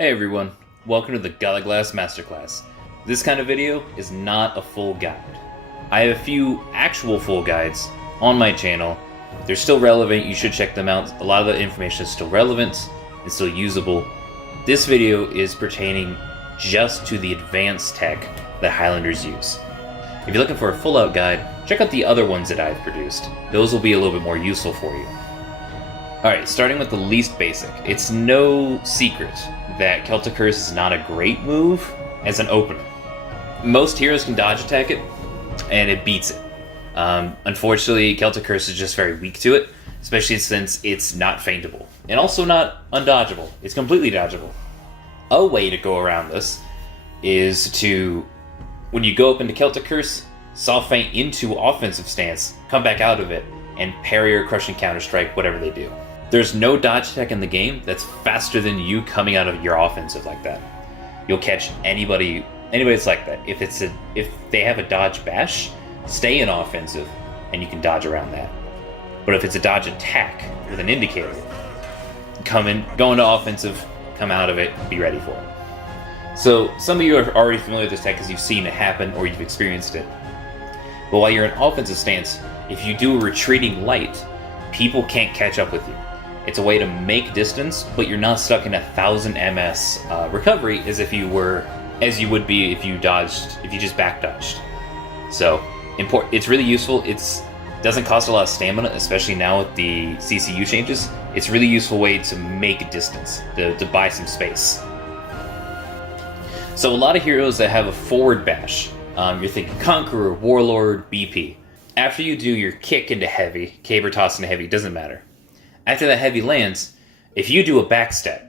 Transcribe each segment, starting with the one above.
Hey everyone, welcome to the Gallowglass Masterclass. This kind of video is not a full guide. I have a few actual full guides on my channel. They're still relevant, you should check them out. A lot of the information is still relevant and still usable. This video is pertaining just to the advanced tech that Highlanders use. If you're looking for a full-out guide, check out the other ones that I've produced. Those will be a little bit more useful for you. Alright, starting with the least basic. It's no secret that Celtic Curse is not a great move as an opener. Most heroes can dodge attack it, and it beats it. Unfortunately, Celtic Curse is just very weak to it, especially since it's not feintable. And also not undodgeable. It's completely dodgeable. A way to go around this is to, when you go up into Celtic Curse, soft feint into offensive stance, come back out of it, and parry or crushing counter strike, whatever they do. There's no dodge tech in the game that's faster than you coming out of your offensive like that. You'll catch anybody that's like that. If they have a dodge bash, stay in offensive, and you can dodge around that. But if it's a dodge attack with an indicator, go into offensive, come out of it, be ready for it. So some of you are already familiar with this tech because you've seen it happen or you've experienced it. But while you're in offensive stance, if you do a retreating light, people can't catch up with you. It's a way to make distance, but you're not stuck in 1000 MS recovery as you would be if you just back dodged. So it's really useful. It doesn't cost a lot of stamina, especially now with the CCU changes. It's a really useful way to make distance, to buy some space. So a lot of heroes that have a forward bash, you're thinking Conqueror, Warlord, BP. After you do your kick into heavy, caber toss into heavy, doesn't matter. After that heavy lands, if you do a backstep,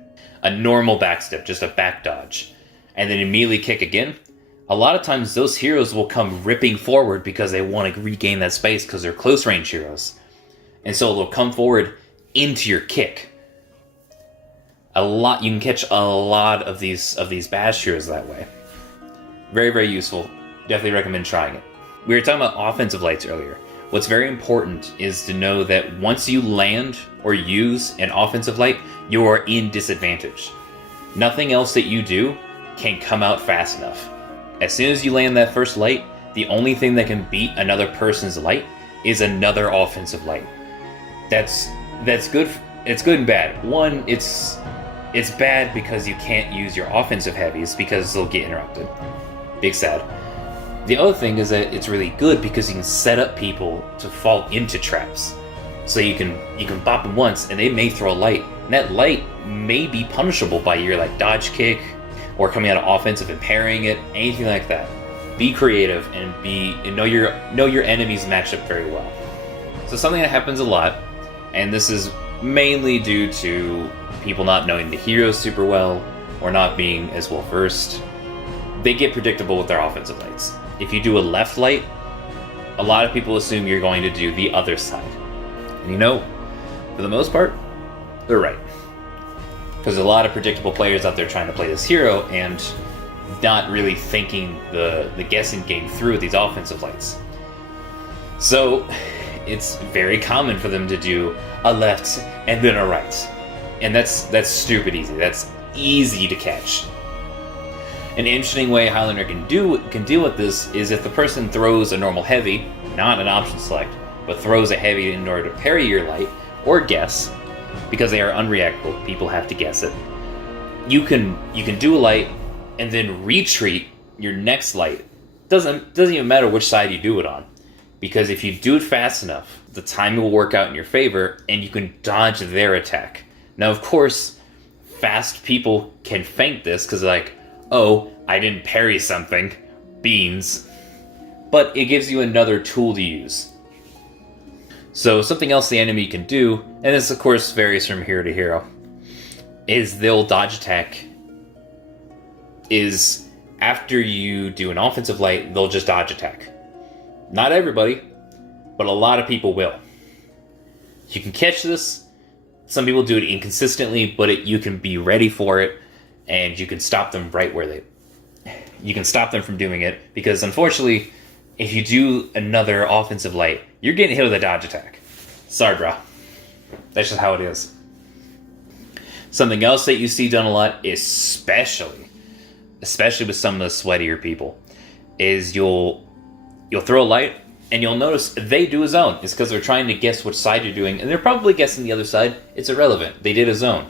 a normal backstep, just a back dodge, and then immediately kick again, a lot of times those heroes will come ripping forward because they want to regain that space because they're close range heroes. And so they'll come forward into your kick. You can catch a lot of these bash heroes that way. Very, very useful. Definitely recommend trying it. We were talking about offensive lights earlier. What's very important is to know that once you land or use an offensive light, you are in disadvantage. Nothing else that you do can come out fast enough. As soon as you land that first light, the only thing that can beat another person's light is another offensive light. That's good. It's good and bad. One, it's bad because you can't use your offensive heavies because they'll get interrupted. Big sad. The other thing is that it's really good because you can set up people to fall into traps. So you can bop them once and they may throw a light. And that light may be punishable by your dodge kick or coming out of offensive and parrying it, anything like that. Be creative and know your enemies match up very well. So something that happens a lot, and this is mainly due to people not knowing the heroes super well or not being as well versed, they get predictable with their offensive lights. If you do a left light, a lot of people assume you're going to do the other side. And for the most part, they're right. Because a lot of predictable players out there trying to play this hero and not really thinking the guessing game through with these offensive lights. So it's very common for them to do a left and then a right. And that's stupid easy. That's easy to catch. An interesting way Highlander can deal with this is if the person throws a normal heavy, not an option select, but throws a heavy in order to parry your light, or guess, because they are unreactable, people have to guess it. You can do a light and then retreat your next light. Doesn't even matter which side you do it on, because if you do it fast enough, the timing will work out in your favor and you can dodge their attack. Now, of course, fast people can feint this because oh, I didn't parry something. Beans. But it gives you another tool to use. So something else the enemy can do, and this of course varies from hero to hero, is they'll dodge attack. Is after you do an offensive light, they'll just dodge attack. Not everybody, but a lot of people will. You can catch this. Some people do it inconsistently, but you can be ready for it. And you can stop them you can stop them from doing it, because unfortunately, if you do another offensive light, you're getting hit with a dodge attack. Sorry, bro. That's just how it is. Something else that you see done a lot, especially with some of the sweatier people, is you'll throw a light, and you'll notice they do a zone. It's because they're trying to guess which side you're doing, and they're probably guessing the other side. It's irrelevant. They did a zone.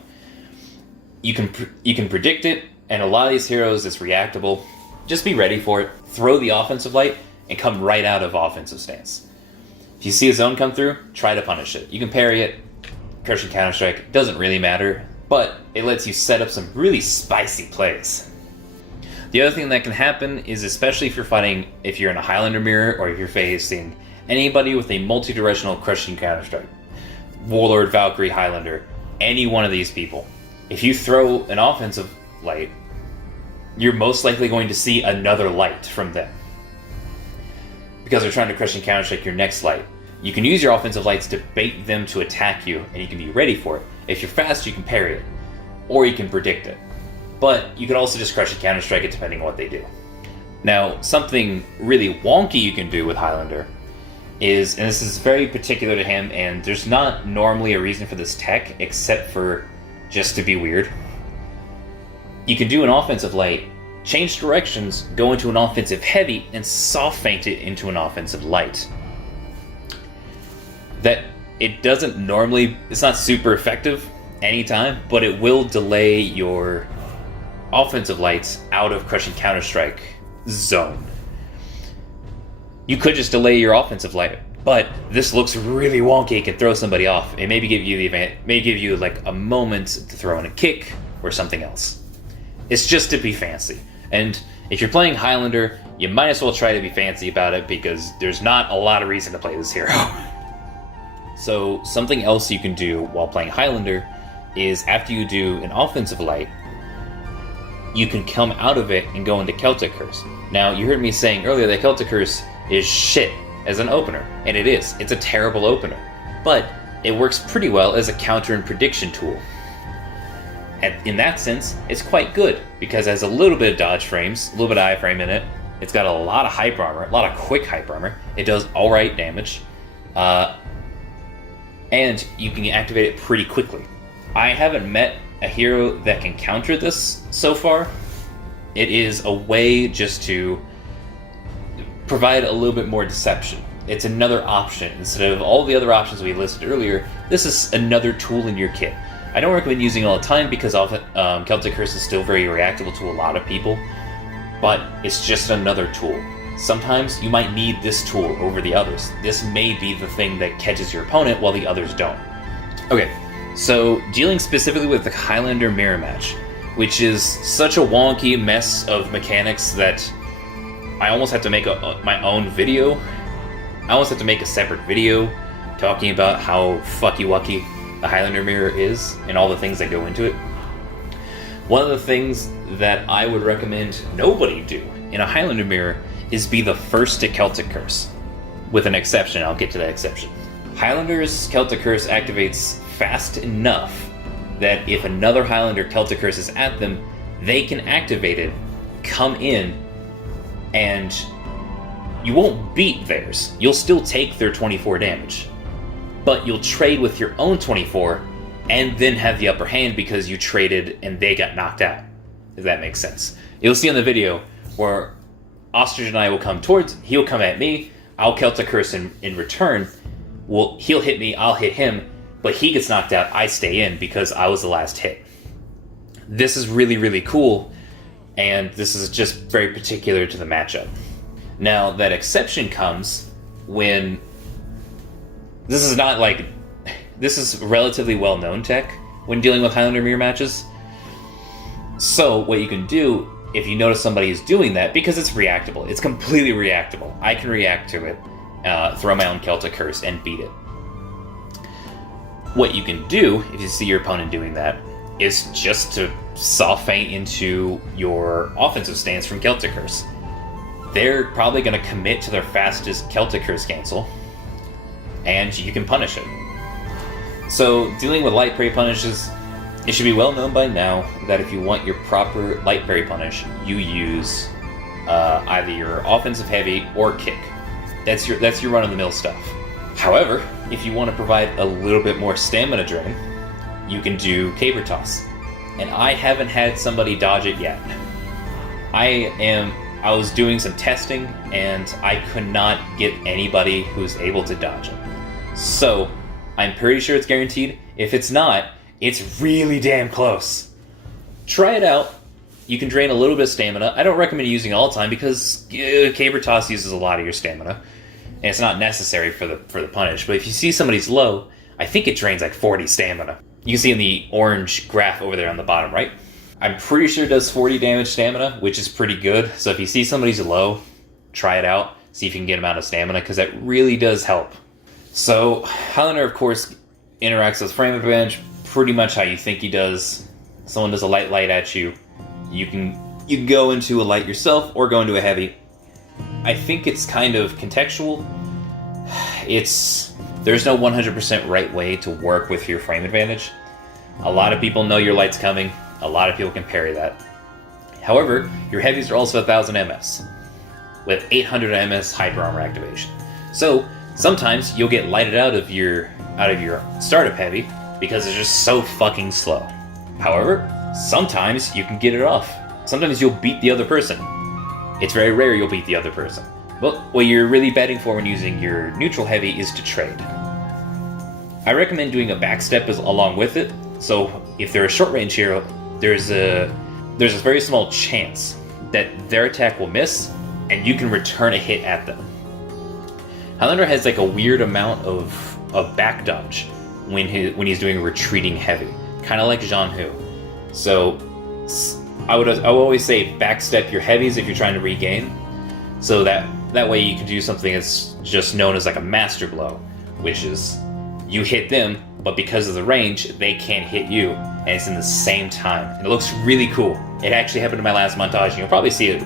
You can predict it, and a lot of these heroes, it's reactable. Just be ready for it. Throw the offensive light, and come right out of offensive stance. If you see a zone come through, try to punish it. You can parry it, crush and counterstrike. Doesn't really matter, but it lets you set up some really spicy plays. The other thing that can happen is, especially if you're in a Highlander mirror, or if you're facing anybody with a multi-directional crushing counterstrike, Warlord, Valkyrie, Highlander, any one of these people, if you throw an offensive light, you're most likely going to see another light from them, because they're trying to crush and counterstrike your next light. You can use your offensive lights to bait them to attack you, and you can be ready for it. If you're fast, you can parry it, or you can predict it. But you can also just crush and counterstrike it depending on what they do. Now, something really wonky you can do with Highlander is, and this is very particular to him, and there's not normally a reason for this tech except for just to be weird. You can do an offensive light, change directions, go into an offensive heavy, and soft feint it into an offensive light. That it doesn't normally, it's not super effective anytime, but it will delay your offensive lights out of crush and counterstrike zone. You could just delay your offensive light, but this looks really wonky. It can throw somebody off. It maybe give you the advantage, maybe give you like a moment to throw in a kick or something else. It's just to be fancy. And if you're playing Highlander, you might as well try to be fancy about it, because there's not a lot of reason to play this hero. So something else you can do while playing Highlander is, after you do an offensive light, you can come out of it and go into Celtic Curse. Now, you heard me saying earlier that Celtic Curse is shit as an opener, and it is. It's a terrible opener. But it works pretty well as a counter and prediction tool. And in that sense, it's quite good, because it has a little bit of dodge frames, a little bit of iframe in it. It's got a lot of hyper armor, a lot of quick hyper armor. It does alright damage. And you can activate it pretty quickly. I haven't met a hero that can counter this so far. It is a way just to provide a little bit more deception. It's another option. Instead of all the other options we listed earlier, this is another tool in your kit. I don't recommend using it all the time, because often Celtic Curse is still very reactable to a lot of people, but it's just another tool. Sometimes you might need this tool over the others. This may be the thing that catches your opponent while the others don't. Okay, so dealing specifically with the Highlander mirror match, which is such a wonky mess of mechanics that I almost have to make my own video. I almost have to make a separate video talking about how fucky-wucky the Highlander mirror is and all the things that go into it. One of the things that I would recommend nobody do in a Highlander mirror is be the first to Celtic Curse. With an exception, I'll get to that exception. Highlander's Celtic Curse activates fast enough that if another Highlander Celtic Curse is at them, they can activate it, come in, and you won't beat theirs. You'll still take their 24 damage. But you'll trade with your own 24, and then have the upper hand because you traded and they got knocked out. If that makes sense. You'll see on the video where Ostrich and I will come towards, he'll come at me, I'll Celtic Curse in return, he'll hit me, I'll hit him, but he gets knocked out, I stay in because I was the last hit. This is really, really cool, and this is just very particular to the matchup. Now, that exception comes when this is relatively well-known tech when dealing with Highlander mirror matches. So what you can do, if you notice somebody is doing that, because it's reactable, it's completely reactable. I can react to it, throw my own Celtic Curse, and beat it. What you can do, if you see your opponent doing that, is just to soft feint into your offensive stance from Celtic Curse. They're probably going to commit to their fastest Celtic Curse cancel, and you can punish it. So, dealing with light parry punishes, it should be well known by now that if you want your proper light parry punish, you use either your offensive heavy or kick. That's your run-of-the-mill stuff. However, if you want to provide a little bit more stamina drain, you can do caber toss. and I haven't had somebody dodge it yet. I was doing some testing, and I could not get anybody who's able to dodge it. So, I'm pretty sure it's guaranteed. If it's not, it's really damn close. Try it out. You can drain a little bit of stamina. I don't recommend using it all the time because Caber Toss uses a lot of your stamina, and it's not necessary for the punish. But if you see somebody's low, I think it drains like 40 stamina. You can see in the orange graph over there on the bottom right. I'm pretty sure it does 40 damage stamina, which is pretty good. So if you see somebody's low, try it out. See if you can get them out of stamina, because that really does help. So Highlander, of course, interacts with frame advantage pretty much how you think he does. Someone does a light at you, you can go into a light yourself or go into a heavy. I think it's kind of contextual. There's no 100% right way to work with your frame advantage. A lot of people know your light's coming. A lot of people can parry that. However, your heavies are also 1000 MS with 800 MS hyper armor activation. So sometimes you'll get lighted out of your startup heavy because it's just so fucking slow. However, sometimes you can get it off. Sometimes you'll beat the other person. It's very rare you'll beat the other person. But what you're really betting for when using your neutral heavy is to trade. I recommend doing a backstep along with it. So if they're a short range hero, there's a very small chance that their attack will miss and you can return a hit at them. Highlander has like a weird amount of back dodge when he's doing a retreating heavy, kind of like Jean Hu. So I would always say backstep your heavies if you're trying to regain, so that way you can do something that's just known as like a master blow, which is you hit them, but because of the range, they can't hit you, and it's in the same time. And it looks really cool. It actually happened in my last montage, and you'll probably see it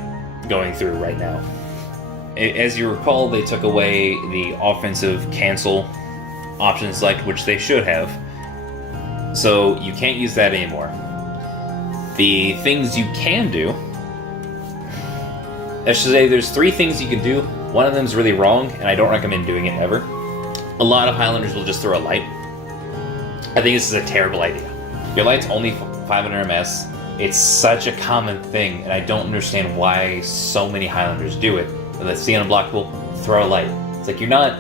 going through right now. As you recall, they took away the offensive cancel option select, which they should have. So you can't use that anymore. The things you can do, I should say there's 3 things you can do. One of them is really wrong, and I don't recommend doing it ever. A lot of Highlanders will just throw a light. I think this is a terrible idea. Your light's only 500 MS. It's such a common thing, and I don't understand why so many Highlanders do it. And let's see unblockable, throw a light. It's like you're not.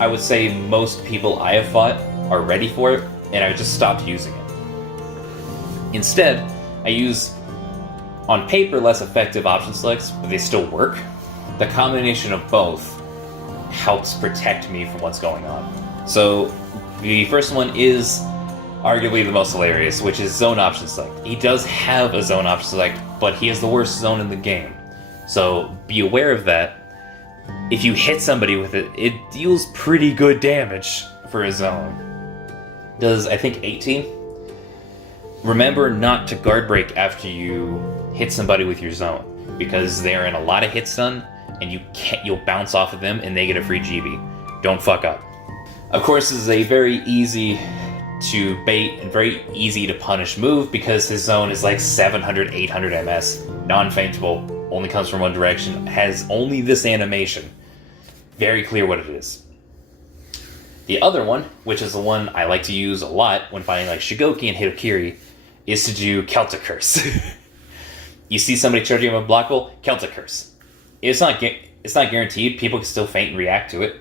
I would say most people I have fought are ready for it, and I just stopped using it. Instead, I use, on paper, less effective option selects, but they still work. The combination of both helps protect me from what's going on. So, the first one is arguably the most hilarious, which is zone option select. He does have a zone option select, but he has the worst zone in the game. So, be aware of that. If you hit somebody with it, it deals pretty good damage for a zone. Does, I think, 18? Remember not to guard break after you hit somebody with your zone, because they're in a lot of hit stun, and you'll bounce off of them and they get a free GB. Don't fuck up. Of course, this is a very easy to bait and very easy to punish move because his zone is like 700, 800 MS, non-faintable, only comes from one direction, has only this animation. Very clear what it is. The other one, which is the one I like to use a lot when fighting like Shigoki and Hitokiri, is to do Celtic Curse. You see somebody charging him a block roll, Celtic Curse. It's not guaranteed. People can still feint and react to it,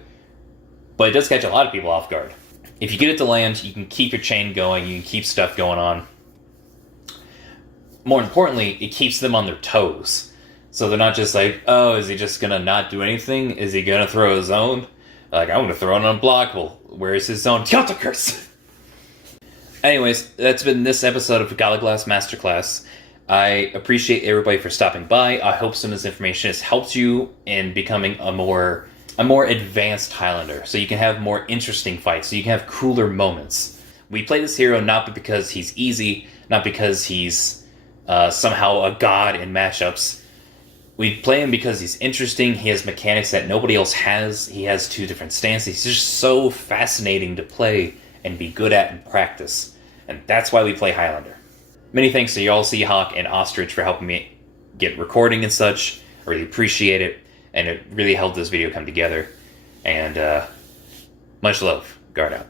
but it does catch a lot of people off guard. If you get it to land, you can keep your chain going, you can keep stuff going on. More importantly, it keeps them on their toes. So they're not just like, oh, is he just going to not do anything? Is he going to throw a zone? Like, I'm going to throw an unblockable. Where is his zone? Celtic Curse! Anyways, that's been this episode of Gallowglass Masterclass. I appreciate everybody for stopping by. I hope some of this information has helped you in becoming a more advanced Highlander, so you can have more interesting fights, so you can have cooler moments. We play this hero not because he's easy, not because he's somehow a god in matchups. We play him because he's interesting, he has mechanics that nobody else has, he has 2 different stances, he's just so fascinating to play and be good at in practice. And that's why we play Highlander. Many thanks to Jarl Seahawk and Ostrich for helping me get recording and such. I really appreciate it, and it really helped this video come together. And much love. Guard out.